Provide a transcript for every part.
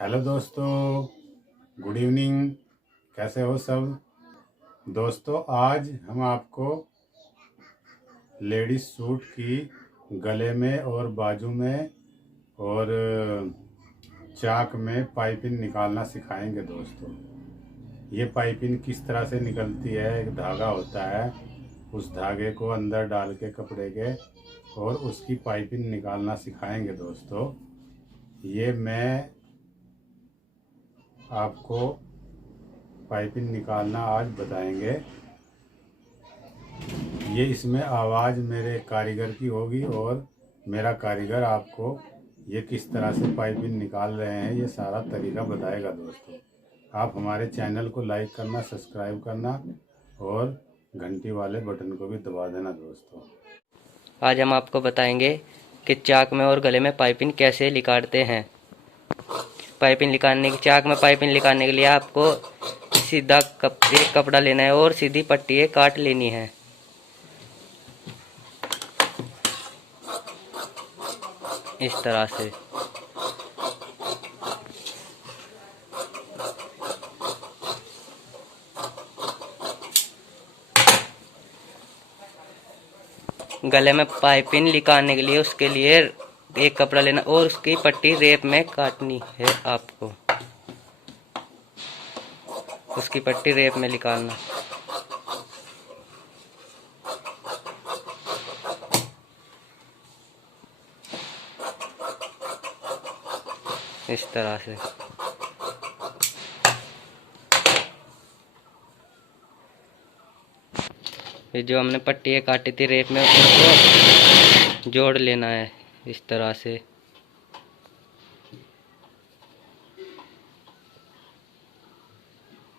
Hello दोस्तों, good evening. कैसे हो सब दोस्तों? आज हम आपको लेडीज सूट की गले में और बाजू में और चाक में पाइपिंग निकालना सिखाएंगे दोस्तों। ये पाइपिंग किस तरह से निकलती है, एक धागा होता है, उस धागे को अंदर डाल के कपड़े के और उसकी पाइपिंग निकालना सिखाएंगे दोस्तों। ये मैं आपको पाइपिंग निकालना आज बताएंगे। ये इसमें आवाज़ मेरे कारीगर की होगी और मेरा कारीगर आपको ये किस तरह से पाइपिंग निकाल रहे हैं ये सारा तरीका बताएगा दोस्तों। आप हमारे चैनल को लाइक करना, सब्सक्राइब करना और घंटी वाले बटन को भी दबा देना दोस्तों। आज हम आपको बताएंगे कि चाक में और गले में पाइपिंग कैसे निकालते हैं। चाक में पाइपिंग निकालने के लिए आपको सीधा एक कपड़ा लेना है और सीधी पट्टी काट लेनी है। इस तरह से गले में पाइपिंग निकालने के लिए उसके लिए एक कपड़ा लेना और उसकी पट्टी रेप में काटनी है। आपको उसकी पट्टी रेप में निकालना। इस तरह से ये जो हमने पट्टी काटी थी रेप में उसको जोड़ लेना है। इस तरह से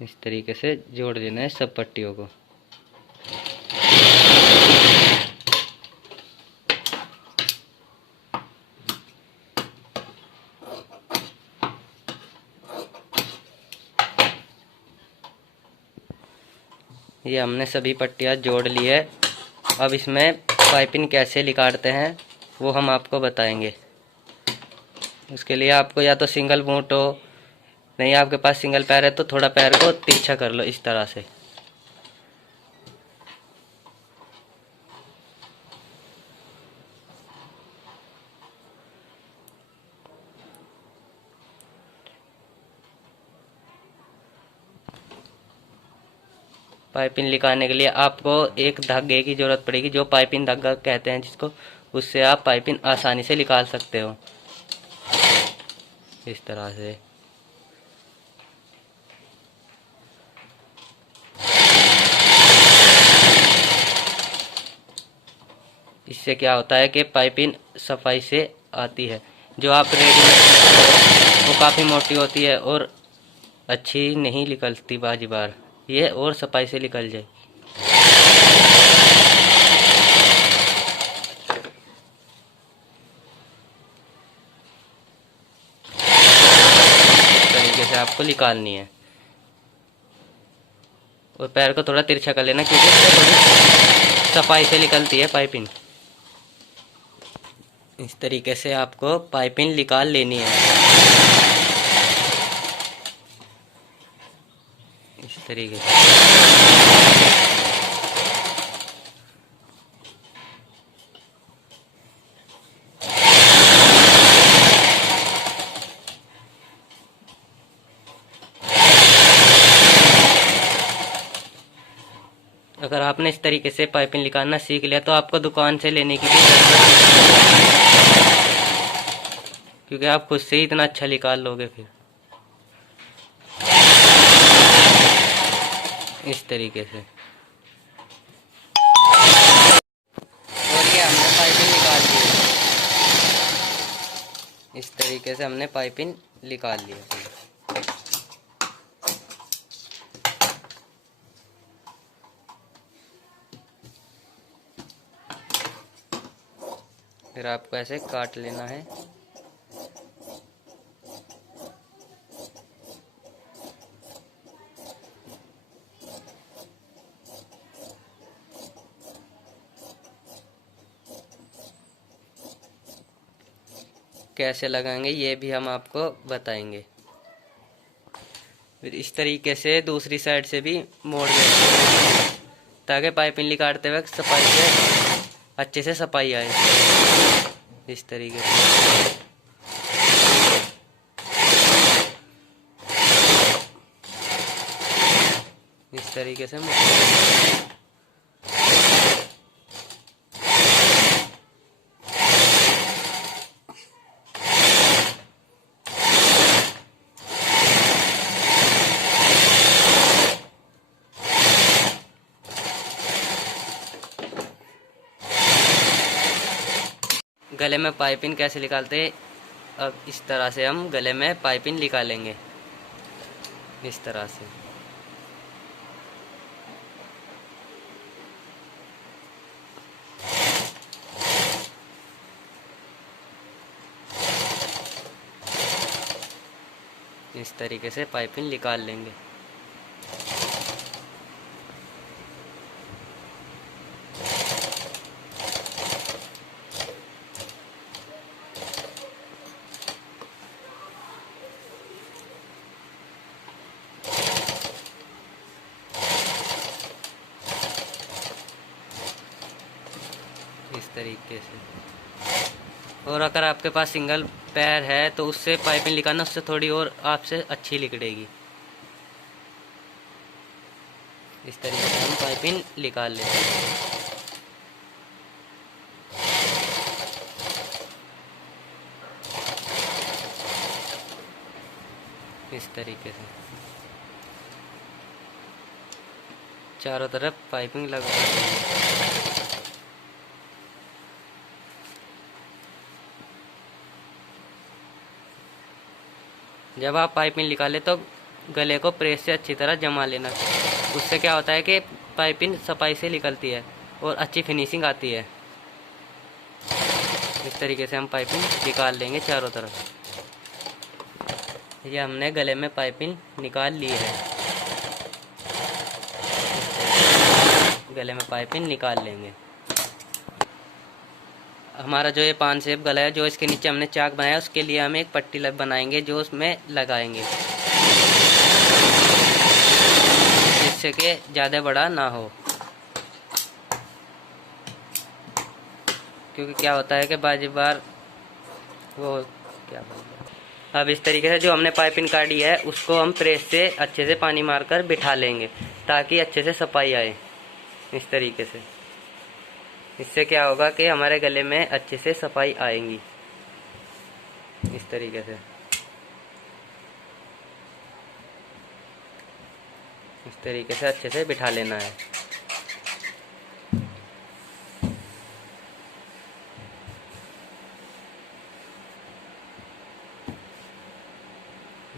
इस तरीके से जोड़ लेना है सब पट्टियों को। ये हमने सभी पट्टियाँ जोड़ ली है। अब इसमें पाइपिंग कैसे निकालते हैं वो हम आपको बताएंगे। उसके लिए आपको या तो सिंगल बूट हो, नहीं आपके पास सिंगल पैर है तो थोड़ा पैर को तिरछा कर लो इस तरह से। पाइपिंग निकालने के लिए आपको एक धागे की ज़रूरत पड़ेगी, जो पाइपिंग धागा कहते हैं जिसको, उससे आप पाइपिंग आसानी से निकाल सकते हो। इस तरह से इससे क्या होता है कि पाइपिंग सफाई से आती है। जो आप रेडीमेड वो काफ़ी मोटी होती है और अच्छी नहीं निकलती बाजी बार, ये और सफाई से निकल जाए। इस तरीके से आपको निकालनी है और पैर को थोड़ा तिरछा कर लेना क्योंकि इससे थोड़ी सफाई से निकलती है पाइपिंग। इस तरीके से आपको पाइपिंग निकाल लेनी है। इस तरीके से अगर आपने इस तरीके से पाइपिंग निकालना सीख लिया तो आपको दुकान से लेने की भी जरूरत नहीं, क्योंकि आप खुद से ही इतना अच्छा निकाल लोगे। फिर इस तरीके से और ये हमने पाइपिंग निकाल ली है। इस तरीके से हमने पाइपिंग निकाल ली है। फिर आपको ऐसे काट लेना है। कैसे लगाएंगे ये भी हम आपको बताएंगे। फिर इस तरीके से दूसरी साइड से भी मोड़ लेते हैं ताकि पाइपिंग निकालते वक्त सफाई से अच्छे से सफाई आए। इस तरीके से इस तरीके से गले में पाइपिंग कैसे निकालते हैं। अब इस तरह से हम गले में पाइपिंग निकालेंगे, इस तरह से। इस तरीके से पाइपिंग निकाल लेंगे। इस तरीके से। और अगर आपके पास सिंगल पैर है तो उससे पाइपिंग निकालना, उससे थोड़ी और आपसे अच्छी निकलेगी। इस तरीके से हम पाइपिंग निकाल लेते हैं। इस तरीके से चारों तरफ पाइपिंग लगा देंगे। जब आप पाइपिंग निकालें तो गले को प्रेस से अच्छी तरह जमा लेना। उससे क्या होता है कि पाइपिंग सफाई से निकलती है और अच्छी फिनिशिंग आती है। इस तरीके से हम पाइपिंग निकाल लेंगे चारों तरफ। ये हमने गले में पाइपिंग निकाल ली है। गले में पाइपिंग निकाल लेंगे। हमारा जो ये 5 शेप गला है, जो इसके नीचे हमने चाक बनाया, उसके लिए हम एक पट्टी बनाएंगे जो उसमें लगाएंगे, जिससे कि ज़्यादा बड़ा ना हो। क्योंकि क्या होता है कि बाजी बार वो क्या बोलते हैं। अब इस तरीके से जो हमने पाइपिंग काटी है उसको हम प्रेस से अच्छे से पानी मारकर बिठा लेंगे ताकि अच्छे से सफाई आए। इस तरीके से इससे क्या होगा कि हमारे गले में अच्छे से सफाई आएंगी। इस तरीके से अच्छे से बिठा लेना है।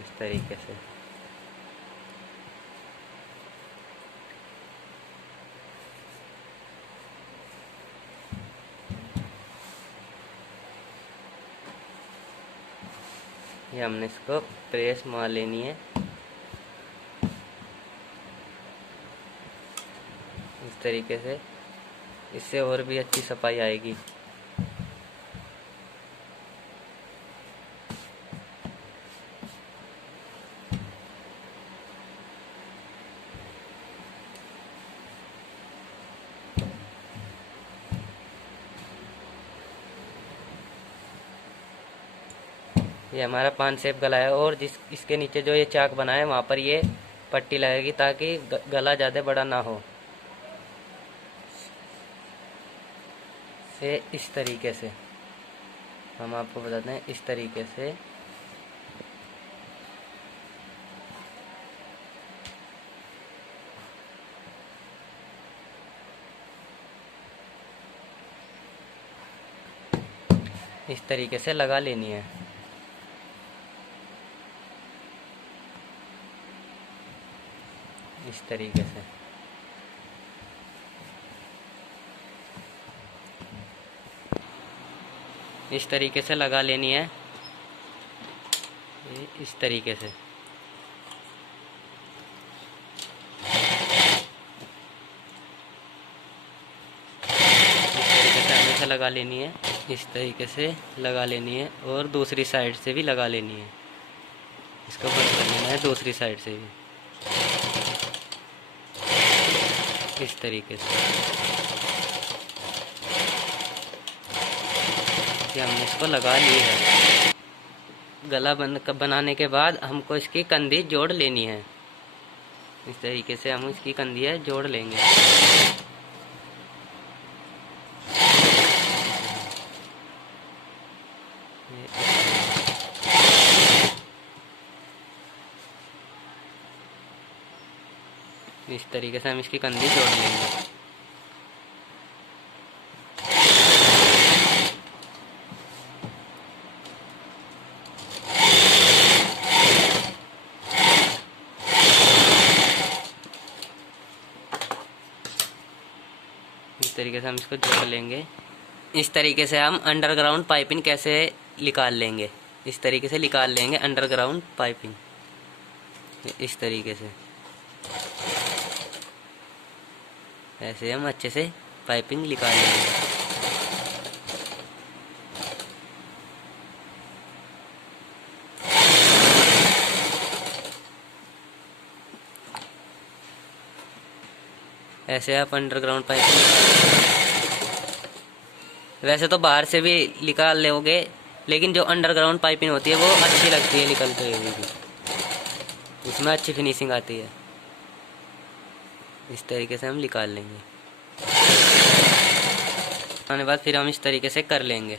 इस तरीके से ये हमने इसको प्रेस मार लेनी है। इस तरीके से इससे और भी अच्छी सफाई आएगी। ये हमारा 5 शेप गला है और इसके नीचे जो ये चाक बना है वहाँ पर ये पट्टी लगेगी ताकि गला ज़्यादा बड़ा ना हो। ये इस तरीके से हम आपको बताते हैं। इस तरीके से लगा लेनी है। इस तरीके से लगा लेनी है। इस तरीके से हमेशा लगा लेनी है। इस तरीके से लगा लेनी है और दूसरी साइड से भी लगा लेनी है। इसको बंद कर लेना है दूसरी साइड से भी इस तरीके से। ये हमने इसको लगा ली है। गला बनाने के बाद हमको इसकी कंधी जोड़ लेनी है। इस तरीके से हम इसकी कंधियाँ जोड़ लेंगे। इस तरीके से हम इसकी कंधी जोड़ लेंगे। इस तरीके से हम इसको जोड़ लेंगे। इस तरीके से हम अंडरग्राउंड पाइपिंग कैसे निकाल लेंगे, इस तरीके से निकाल लेंगे अंडरग्राउंड पाइपिंग। इस तरीके से ऐसे हम अच्छे से पाइपिंग निकाल लेंगे। ऐसे आप अंडरग्राउंड पाइपिंग वैसे तो बाहर से भी निकाल लोगे, लेकिन जो अंडरग्राउंड पाइपिंग होती है वो अच्छी लगती है निकलते हुए भी, उसमें अच्छी फिनिशिंग आती है। इस तरीके से हम निकाल लेंगे। आने बाद फिर हम इस तरीके से कर लेंगे।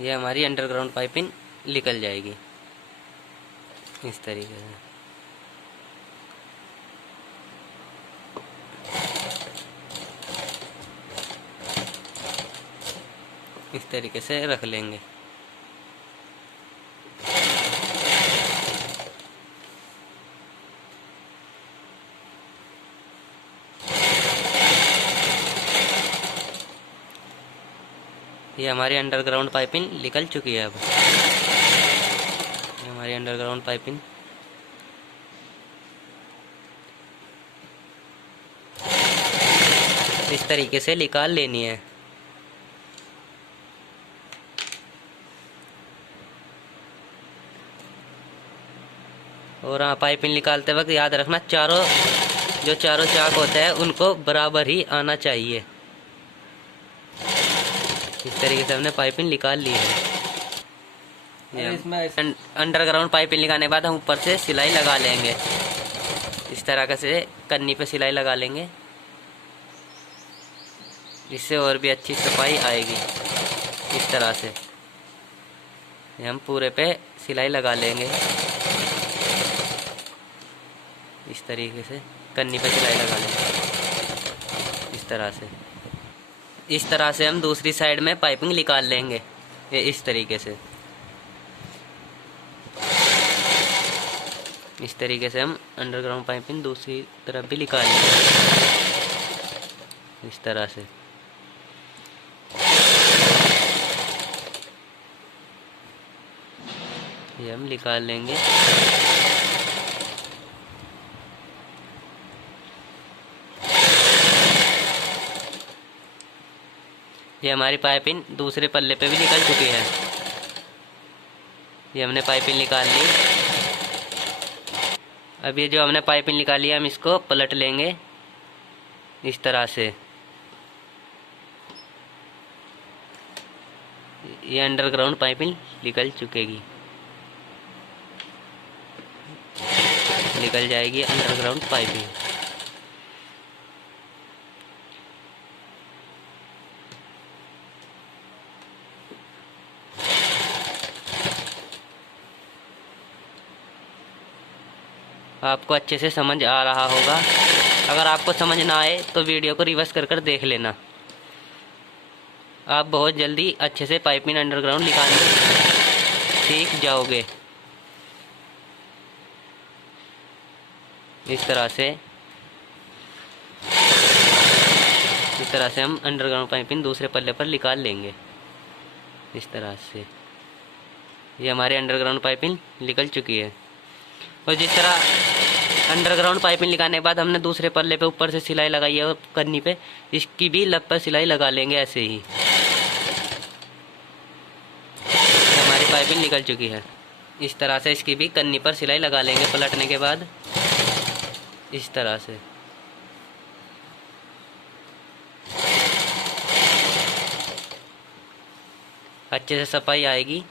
ये हमारी अंडरग्राउंड पाइपिंग निकल जाएगी इस तरीके से। इस तरीके से रख लेंगे। ये हमारी अंडरग्राउंड पाइपिंग निकल चुकी है। अब ये हमारी अंडरग्राउंड पाइपिंग इस तरीके से निकाल लेनी है। और हाँ, पाइपिंग निकालते वक्त याद रखना जो चारों चाक होते हैं उनको बराबर ही आना चाहिए। इस तरीके से हमने पाइपिंग निकाल ली है। इसमें अंडरग्राउंड पाइपिंग लगाने के बाद हम ऊपर से सिलाई लगा लेंगे। इस तरह से कन्नी पे सिलाई लगा लेंगे, इससे और भी अच्छी सफाई आएगी। इस तरह से हम पूरे पे सिलाई लगा लेंगे। इस तरीके से कन्नी पे सिलाई लगा लेंगे। इस तरह से हम दूसरी साइड में पाइपिंग निकाल लेंगे। ये इस तरीके से हम अंडरग्राउंड पाइपिंग दूसरी तरफ भी निकाल लेंगे। इस तरह से ये हम निकाल लेंगे। ये हमारी पाइपिंग दूसरे पल्ले पे भी निकल चुकी है। ये हमने पाइपिंग निकाल ली। अब ये जो हमने पाइपिंग निकाली है हम इसको पलट लेंगे इस तरह से। ये अंडरग्राउंड पाइपिंग निकल जाएगी अंडरग्राउंड पाइपिंग। आपको अच्छे से समझ आ रहा होगा। अगर आपको समझ ना आए तो वीडियो को रिवर्स कर देख लेना। आप बहुत जल्दी अच्छे से पाइपिंग अंडरग्राउंड निकालना सीख जाओगे। इस तरह से हम अंडरग्राउंड पाइपिंग दूसरे पल्ले पर निकाल लेंगे। इस तरह से ये हमारी अंडरग्राउंड पाइपिंग निकल चुकी है। और जिस तरह अंडरग्राउंड पाइपिंग लगाने के बाद हमने दूसरे पल्ले पे ऊपर से सिलाई लगाई है और कन्नी पे, इसकी भी लब पर सिलाई लगा लेंगे ऐसे ही। हमारी पाइपिंग निकल चुकी है। इस तरह से इसकी भी कन्नी पर सिलाई लगा लेंगे पलटने के बाद, इस तरह से। अच्छे से सफाई आएगी,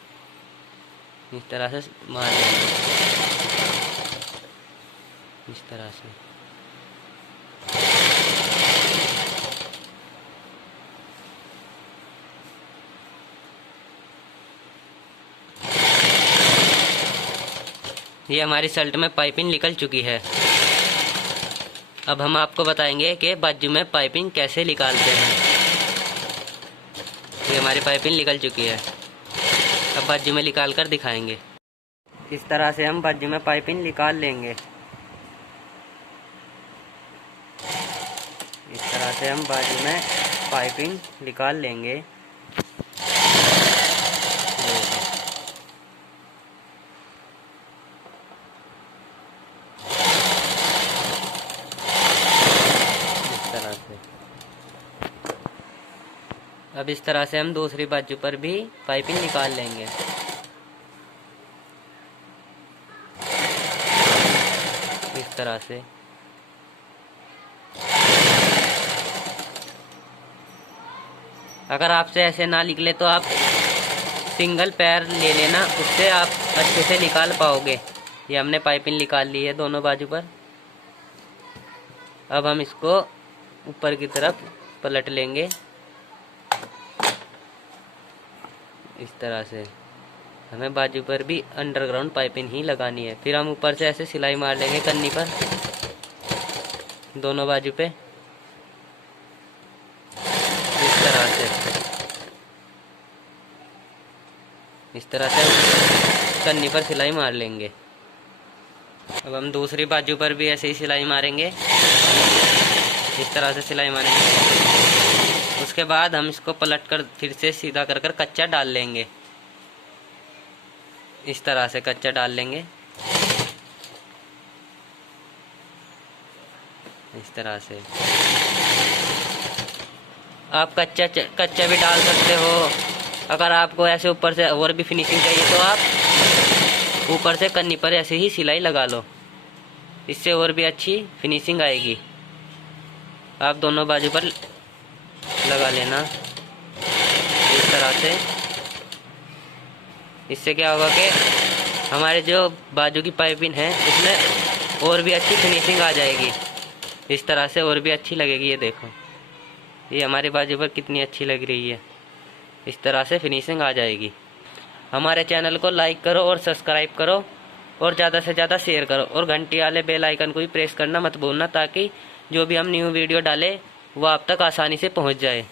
इस तरह से मार लेंगे, इस तरह से। ये हमारी शर्ट में पाइपिंग निकल चुकी है। अब हम आपको बताएंगे कि बाजू में पाइपिंग कैसे निकालते हैं। ये हमारी पाइपिंग निकल चुकी है, अब बाजू में निकाल कर दिखाएंगे। इस तरह से हम बाजू में पाइपिंग निकाल लेंगे। इस तरह से हम बाजू में पाइपिंग निकाल लेंगे। अब इस तरह से हम दूसरी बाजू पर भी पाइपिंग निकाल लेंगे। इस तरह से। अगर आपसे ऐसे ना निकले तो आप सिंगल पैर ले लेना, उससे आप अच्छे से निकाल पाओगे। ये हमने पाइपिंग निकाल ली है दोनों बाजू पर। अब हम इसको ऊपर की तरफ पलट लेंगे, इस तरह से। हमें बाजू पर भी अंडरग्राउंड पाइपिंग ही लगानी है। फिर हम ऊपर से ऐसे सिलाई मार लेंगे कन्नी पर, दोनों बाजू पे, इस तरह से। इस तरह से कन्नी पर सिलाई मार लेंगे। अब हम दूसरी बाजू पर भी ऐसे ही सिलाई मारेंगे, इस तरह से सिलाई मारेंगे। उसके बाद हम इसको पलट कर फिर से सीधा कर कर कच्चा डाल लेंगे, इस तरह से कच्चा डाल लेंगे, इस तरह से। आप कच्चा भी डाल सकते हो। अगर आपको ऐसे ऊपर से और भी फिनिशिंग चाहिए तो आप ऊपर से कन्नी पर ऐसे ही सिलाई लगा लो, इससे और भी अच्छी फिनिशिंग आएगी। आप दोनों बाजू पर लगा लेना, इस तरह से। इससे क्या होगा कि हमारे जो बाजू की पाइपिंग है उसमें और भी अच्छी फिनिशिंग आ जाएगी, इस तरह से और भी अच्छी लगेगी। ये देखो, ये हमारी बाजू पर कितनी अच्छी लग रही है, इस तरह से फिनिशिंग आ जाएगी। हमारे चैनल को लाइक करो और सब्सक्राइब करो और ज़्यादा से ज़्यादा शेयर करो और घंटी वाले बेल आइकन को भी प्रेस करना मत भूलना, ताकि जो भी हम न्यू वीडियो डालें वो आप तक आसानी से पहुंच जाए।